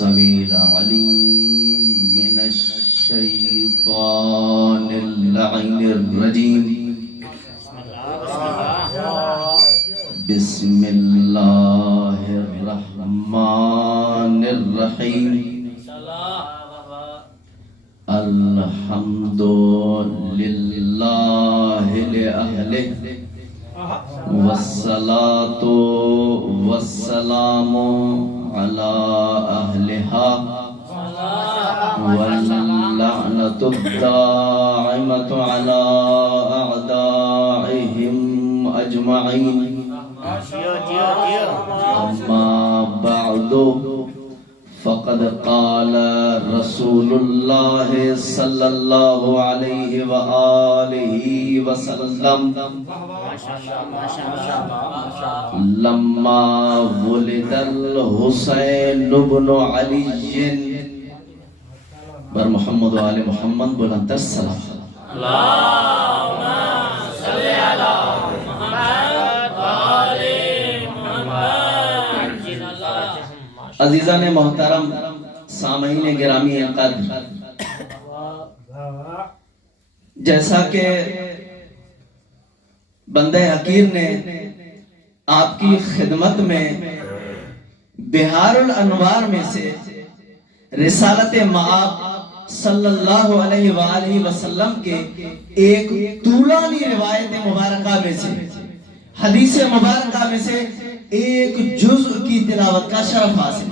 السميع العليم من الشيطان اللعين الرجيم بسم الله الرحمن الرحيم الحمد لله لأهله والصلاة والسلام على أهلها واللعنة الدائمة على أعدائهم أجمعين أما بعد فقد قال رسول الله صلى الله عليه وآله وسلم لما ولد الحسين بن علي بر محمد و آل محمد بلند السلام اللهم صل على محمد و آل محمد. عزیزان محترم، سامعین گرامی قدر، جیسا کہ بندہ حقیر نے آپ کی خدمت میں بہار الانوار میں سے رسالت مآب صلی اللہ علیہ وآلہ وسلم کے ایک طولانی روایت مبارکہ میں سے حدیث مبارکہ میں سے ایک جزء کی تلاوت کا شرف حاصل.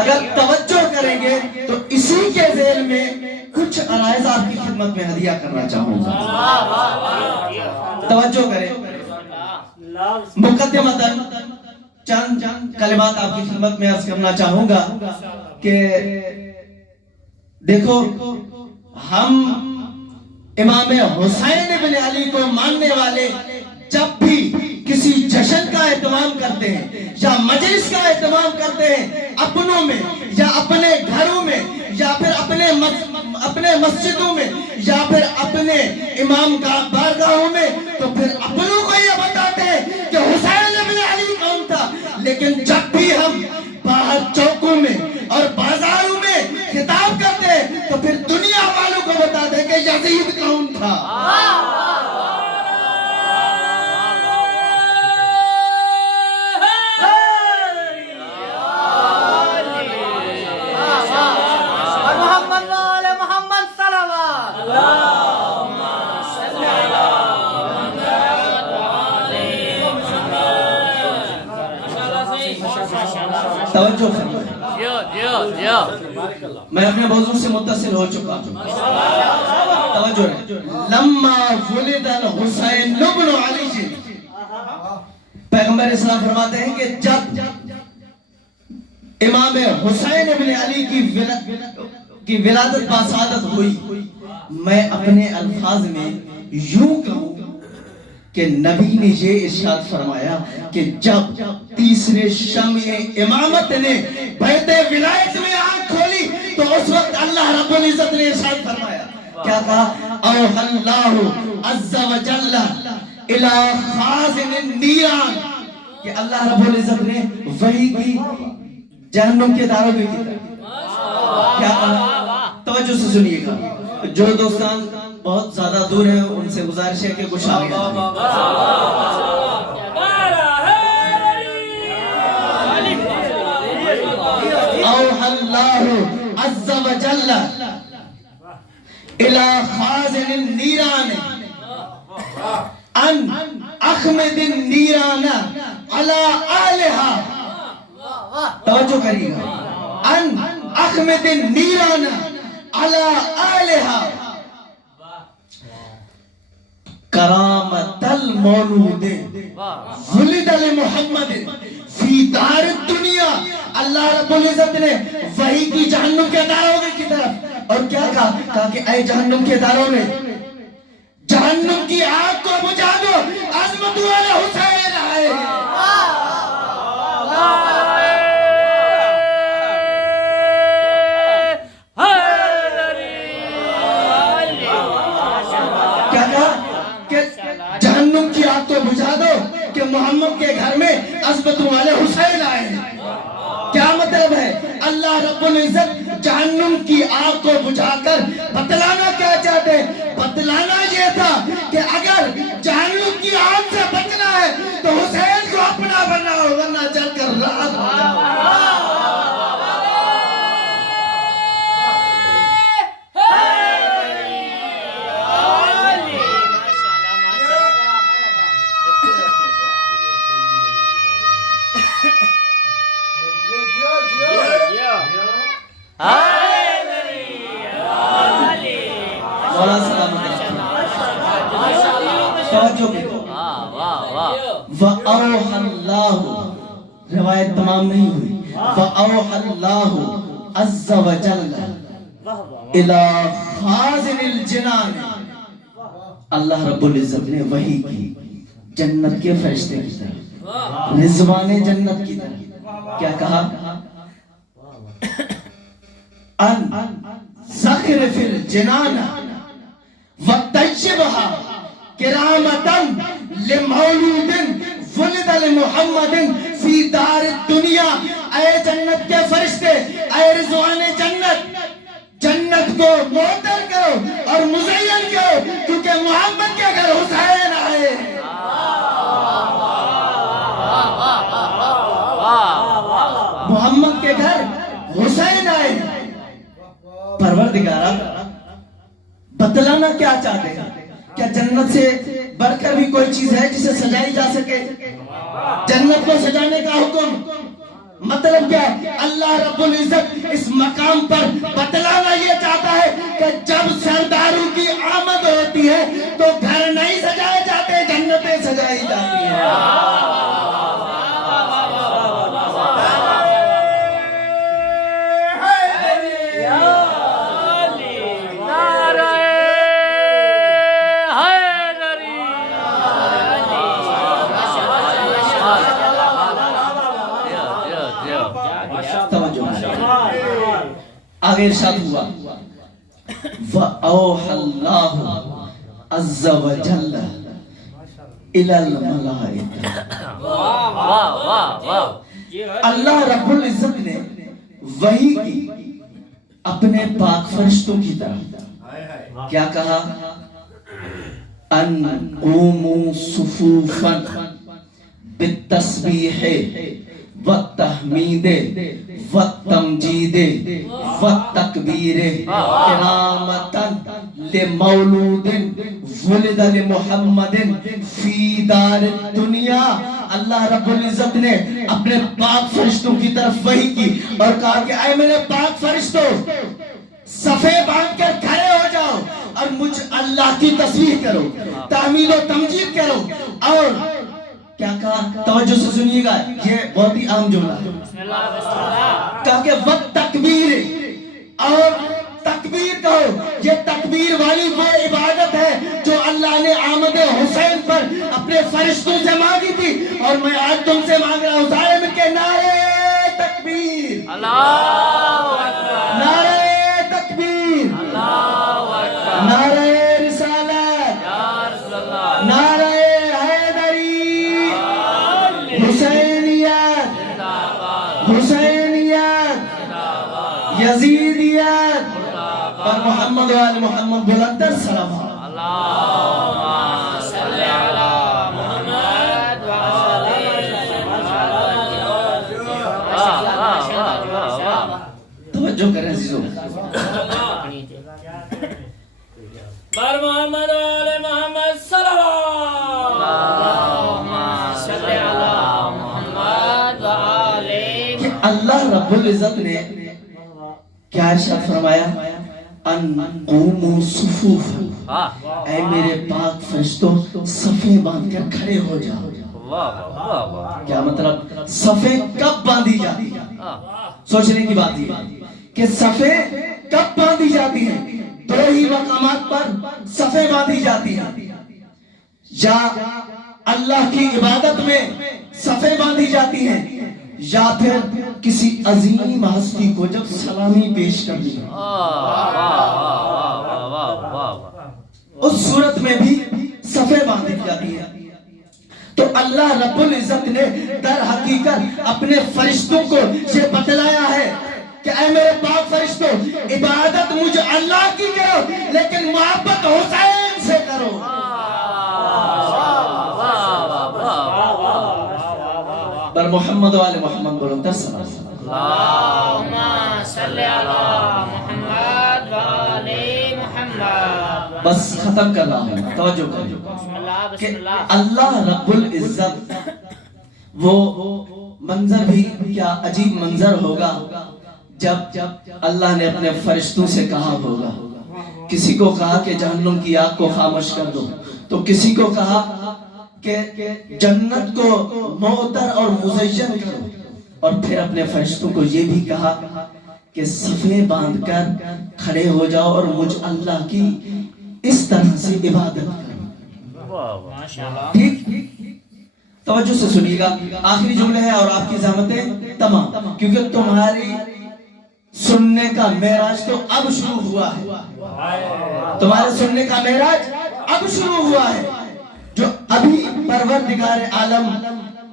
اگر توجہ کریں گے تو اسی کے ذیل میں کچھ عرائض آپ کی خدمت میں ہدیہ کرنا چاہوں گا. توجہ کریں. مقدمتاً چند کلمات آپ کی خدمت میں عرض کرنا چاہوں گا کہ دیکھو، ہم امام حسین بن علی کو ماننے والے جب بھی کسی جشن کا اہتمام کرتے ہیں یا مجلس کا اہتمام کرتے ہیں، اپنوں میں یا اپنے گھروں میں یا پھر اپنے مسجدوں میں یا پھر اپنے امام کا بارگاہوں میں، تو پھر اپنوں کو یہ بتاتے ہیں کہ حسین بن علی کون تھا. لیکن جب بھی ہم باہر چوکوں میں اور بازاروں میں خطاب کرتے ہیں تو پھر دنیا والوں کو بتاتے ہیں کہ یزید کون تھا. میں اپنے موضوع سے متصل ہو چکا ہوں. توجہ ہے. لما ولد الحسین بن علی، پیغمبر اسلام فرماتے ہیں کہ جب امام حسین بن علی کی ولادت باسعادت ہوئی، میں اپنے الفاظ میں یوں کہوں کہ نبی نے یہ ارشاد فرمایا کہ جب تیسرے شمع امامت نے بیت ولایت میں آنکھ کھولی تو اس وقت اللہ رب العزت نے ارشاد فرمایا. کیا کہا؟ اوحى اللہ عز وجل الى خازن النیران، کہ اللہ رب العزت نے وحی کی جہنم کے داروں میں کی طرف. کیا کہا؟ توجہ سے سنیے گا. جو دوستان بہت زیادہ دور ہیں ان سے گزارش ہے کہ کچھ آگے اوحى اللہ عز وجل الى خازن النیران ان اخمد النیران على آلہا. توجہ کریے گا. ان اخمد النیران على آلہا کرامت المولود ولد لمحمد فی دار الدنیا. اللہ رب العزت نے وحی کی جہنم کے داروں کی طرف، اور کیا کہا کہ اے جہنم کے داروں نے جہنم کی آگ کو بجھا دو، عظمت والا حسین آئے. جہنم کی آگ کو بجھا دو کہ محمد کے گھر میں عصمت والے حسین آئے ہیں۔ کیا مطلب ہے؟ اللہ رب العزت جہنم کی آگ کو بجھا کر بتلانا کیا چاہتے ہیں؟ بتلانا یہ تھا کہ اگر جہنم کی آگ سے بچنا ہے تو حسین کو اپنا بناؤ، ورنہ جل کر راحت ہو جاؤ۔ وَأَوْحَى اللَّهُ، روایت تمام نہیں ہوئی، وَأَوْحَى اللَّهُ عَزَّ وَجَلَّ إِلَى خَازِنِ الْجِنَانِ، اللہ رب العزت نے وحی کی جنت کے فرشتے کی طرف، رضوان جنت کی طرف۔ کیا کہا؟ ان زخرف الجنان وطیبها کرامتاً لمولود ولد لمحمد فی دار الدنیا۔ اے جنت کے فرشتے، اے رضوان جنت، جنت کو معطر کرو اور مزین کرو، کیونکہ محمد کے گھر حسین آئے۔ محمد کے گھر حسین آئے۔ پروردگارہ بتلانا کیا چاہتے ہیں؟ کیا جنت سے بڑھ کر بھی کوئی چیز ہے جسے سجائی جا سکے؟ جنت کو سجانے کا حکم مطلب کیا ہے؟ اللہ رب العزت اس مقام پر بتلانا یہ چاہتا ہے کہ جب سرداروں کی آمد ہوتی ہے تو گھر نہیں سجائے جاتے، جنتیں سجائی جاتی ہیں۔ آگے ارشاد ہوا وَأَوْحَى اللَّهُ عَزَّ وَجَلَّ إِلَى الْمَلَائِكَةِ، اللہ رب العزت نے وحی کی اپنے پاک فرشتوں کی طرف۔ کیا کہا؟ ان قوموا صفوفا بالتسبیح والتحمید والتمجید والتکبیر کرامتاً لمولود ولد لمحمد فی دار الدنیا۔ اللہ رب العزت نے اپنے پاک فرشتوں کی طرف وحی کی اور کہا کہ اے میرے پاک فرشتوں، صفے باندھ کر کھڑے ہو جاؤ اور مجھ اللہ کی تسبیح کرو، تحمید و تمجید کرو۔ اور کیا کہا؟ توجہ سے سنیے گا، یہ بہت ہی عام جملہ ہے۔ کہا کہ وقت تکبیر، اور تکبیر کہو۔ یہ تکبیر والی وہ عبادت ہے جو اللہ نے آمد حسین پر اپنے فرشتوں سے مانگی تھی، اور میں آج تم سے مانگ رہا ہوں سارے مل کے نعرہ تکبیر، نعرہ تکبیر، نعرہ رسالت، نعرہ حسینیت، یزیدیت اور محمد و آل محمد بلندر سلام۔ اللہم صلی علی محمد و آل محمد۔ توجہ کریں عزیزوں، بر محمد و آل محمد صلوات۔ اللہم صلی علی محمد و آل۔ اللہ رب العزت نے کیا ارشاد فرمایا؟ ان قوموا صفوفا، اے میرے پاک فرشتوں صفے باندھ کر کھڑے ہو جاؤ۔ کیا مطلب؟ صفے کب باندھی جاتی ہیں؟ سوچنے کی بات یہ کہ صفے کب باندھی جاتی ہیں؟ دو ہی مقامات پر صفے باندھی جاتی ہیں، یا اللہ کی عبادت میں صفے باندھی جاتی ہیں، یا پھر کسی عظیم ہستی کو جب سلامی پیش کرنی ہے، اس صورت میں بھی صفے باندھی جاتی ہے۔ تو اللہ رب العزت نے در حقیقت اپنے فرشتوں کو یہ بتلایا ہے کہ اے میرے پاک فرشتوں، عبادت مجھے اللہ کی کرو لیکن محبت حسین سے کرو۔ پر محمد و آل محمد بولو ترسل اللہم صلی علی محمد و آل محمد۔ بس ختم کر رہا ہوں، توجہ کریں کہ اللہ رب العزت وہ منظر بھی کیا عجیب منظر ہوگا جب اللہ نے اپنے فرشتوں سے کہا ہوگا۔ کسی کو کہا کہ جہنم کی آگ کو خاموش کر دو، تو کسی کو کہا کہ جنت کو معطر اور مزین کرو، اور پھر اپنے فرشتوں کو یہ بھی کہا کہ صفیں باندھ کر کھڑے ہو جاؤ اور مجھ اللہ کی اس طرح سے عبادت کرو۔ ٹھیک، توجہ سے سنیے گا، آخری جملے ہے اور آپ کی زحمتیں تمام، کیونکہ تمہاری سننے کا معراج تو اب شروع ہوا ہے، تمہارے سننے کا معراج اب شروع ہوا ہے۔ جو ابھی پروردگار عالم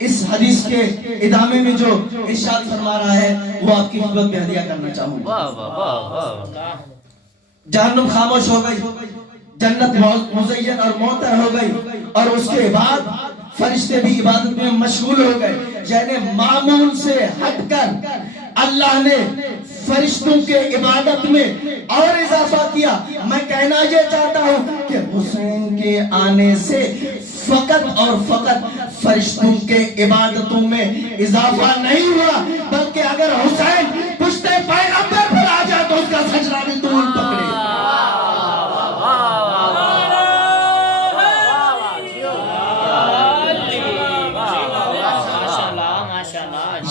اس حدیث کے ادامے میں جو ارشاد فرما رہا ہے وہ آپ کی خدمت میں ہدیہ کرنا چاہوں گا۔ جہنم خاموش ہو گئی، جنت مزین اور معطر ہو گئی، اور اس کے بعد فرشتے بھی عبادت میں مشغول ہو گئے، یعنی معمول سے ہٹ کر اللہ نے فرشتوں کے عبادت میں اور اضافہ کیا۔ میں کہنا یہ چاہتا ہوں کہ حسین کے آنے سے فقط اور فقط فرشتوں کے عبادتوں میں اضافہ نہیں ہوا، بلکہ اگر حسین پشت پیغمبر پر آ جائے تو اس کا سجدہ بھی طول پکڑے۔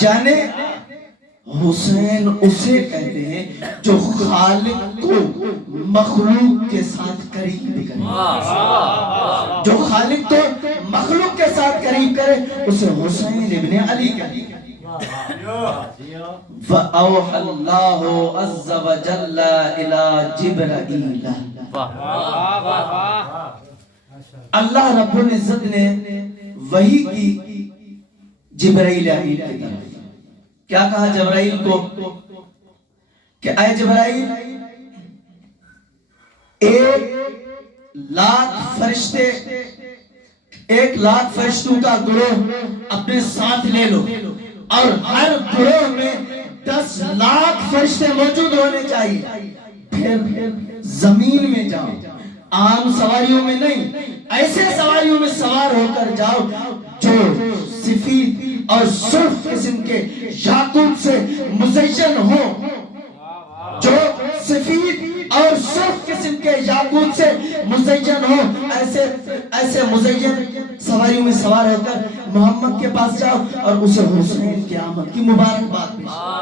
یعنی حسین اسے کہتے ہیں جو خالق کو مخلوق کے ساتھ قریب کرے، جو خالق کو مخلوق کے ساتھ قریب کرے اسے حسین ابن علی کہتے ہیں۔ وَأَوْحَى اللَّهُ عَزَّ وَجَلَّ إِلَى جِبْرَائِيلَ۔ اللہ رب العزت نے وحی کی جبرائیل کی طرف۔ کیا کہا جبرائیل کو کہ اے جبرائیل، 1,00,000 فرشتے، 1,00,000 فرشتوں کا گروہ اپنے ساتھ لے لو، اور ہر گروہ میں 10,00,000 فرشتے موجود ہونے چاہیے۔ پھر زمین میں جاؤ، عام سواریوں میں نہیں، ایسے سواریوں میں سوار ہو کر جاؤ جو سفید اور سرخ قسم کے یاقوت سے مزین ہو، جو سفید اور سرخ قسم کے یاقوت سے مزین ہو، ایسے مزین سواریوں میں سوار ہو کر محمد کے پاس جاؤ اور اسے حسین کی آمد کی مبارکباد پیش کرو۔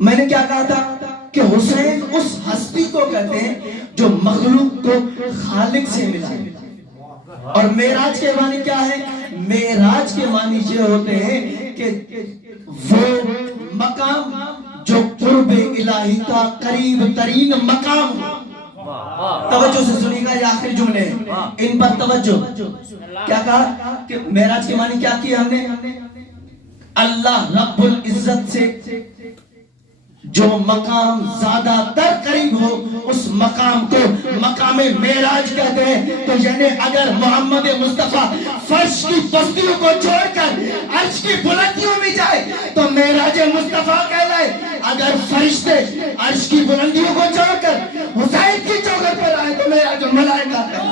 میں نے کیا کہا تھا کہ حسین اس ہستی کو کہتے ہیں جو مخلوق کو خالق سے ملائے۔ اور معراج کے معنی کیا ہے؟ معراج کے معنی یہ ہوتے ہیں کہ وہ مقام جو قرب الہی کا قریب ترین مقام ہو۔ توجہ سے سنیے گا، یہ آخری جملے ہیں، ان پر توجہ۔ کیا کہا کہ معراج کے معنی کیا کیا ہم نے؟ اللہ رب العزت سے جو مقام زیادہ تر قریب ہو اس مقام کو مقام معراج کہتے ہیں۔ تو یعنی اگر محمد مصطفیٰ فرش کی پستیوں کو چھوڑ کر عرش کی بلندیوں میں جائے تو معراج مصطفیٰ کہلائے، اگر فرشتے عرش کی بلندیوں کو چھوڑ کر حسین کی چوکھٹ پر آئے تو معراج الملائکہ کہلائے۔